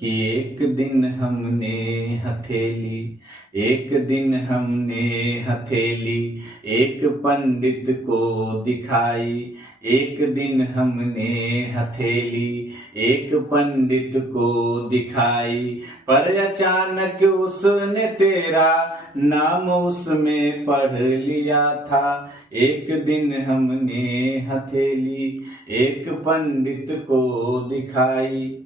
कि एक दिन हमने हथेली, एक दिन हमने हथेली एक पंडित को दिखाई। एक दिन हमने हथेली एक पंडित को दिखाई, पर अचानक उसने तेरा नाम उसमें पढ़ लिया था। एक दिन हमने हथेली एक पंडित को दिखाई।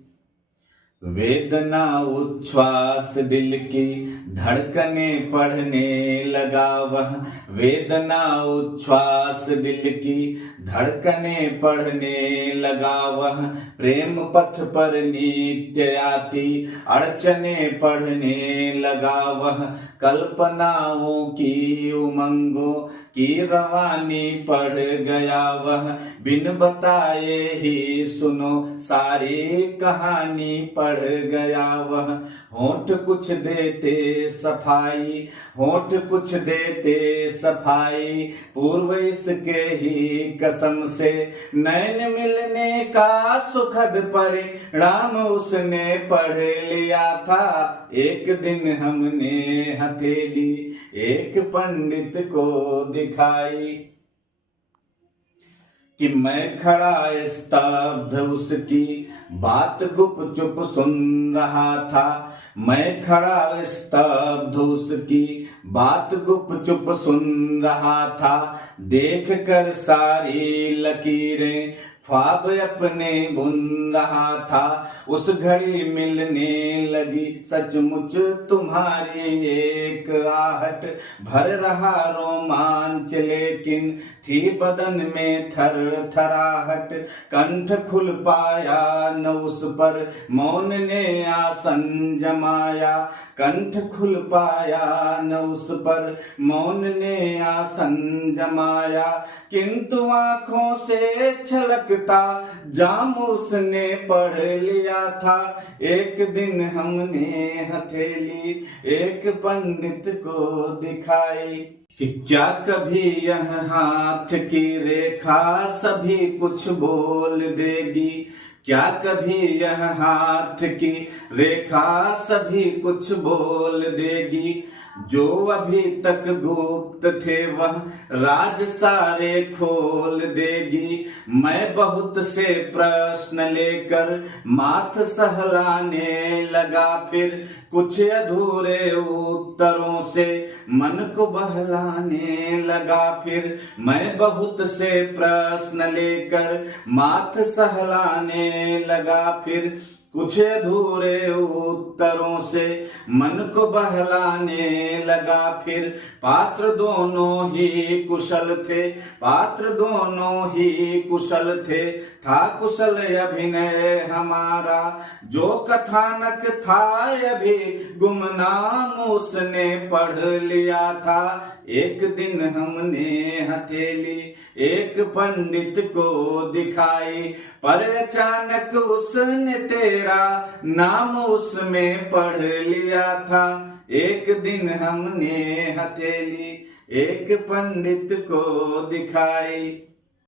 वेदना उच्छ्वास दिल की धड़कने पढ़ने लगा वह। वेदना उच्छ्वास दिल की धड़कने पढ़ने लगा वह। प्रेम पथ पर नित्य आती अड़चने पढ़ने लगा वह। कल्पनाओं की उमंगों की रवानी पढ़ गया वह। बिन बताए ही सुनो सारी कहानी पढ़ गया वह। होंठ कुछ देते सफाई, होंठ कुछ देते सफाई, पूर्व इसके ही कसम से नैन मिलने का सुखद परिणाम उसने पढ़ लिया था। एक दिन हमने हथेली एक पंडित को दिखाई। कि मैं खड़ा स्तब्ध उसकी बात गुप चुप सुन रहा था। मैं खड़ा स्तब्ध उसकी बात गुप चुप सुन रहा था। देख कर सारी लकीरें ख्वाब अपने बुन रहा था। उस घड़ी मिलने लगी सचमुच तुम्हारी एक आहट। भर रहा रोमांच लेकिन थी बदन में थर थराहट। कंठ खुल पाया न उस पर मौन ने आसन जमाया। कंठ खुल पाया न उस पर मौन ने आसन जमाया। किंतु आंखों से छलकता जाम उसने पढ़ लिया था। एक दिन हमने हथेली एक पंडित को दिखाई। कि क्या कभी यह हाथ की रेखा सभी कुछ बोल देगी। क्या कभी यह हाथ की रेखा सभी कुछ बोल देगी। जो अभी तक गुप्त थे वह राज सारे खोल देगी। मैं बहुत से प्रश्न लेकर माथ सहलाने लगा। फिर कुछ अधूरे उत्तरों से मन को बहलाने लगा। फिर मैं बहुत से प्रश्न लेकर माथ सहलाने लगा। फिर कुछ अधूरे उत्तरों से मन को बहलाने लगा। फिर पात्र दोनों ही कुशल थे, पात्र दोनों ही कुशल थे। था कुशल अभिनय हमारा, जो कथानक था अभी गुमनाम उसने पढ़ लिया था। एक दिन हमने हथेली एक पंडित को दिखाई, पर अचानक उसने तेरा नाम उसमें पढ़ लिया था। एक दिन हमने हथेली एक पंडित को दिखाई।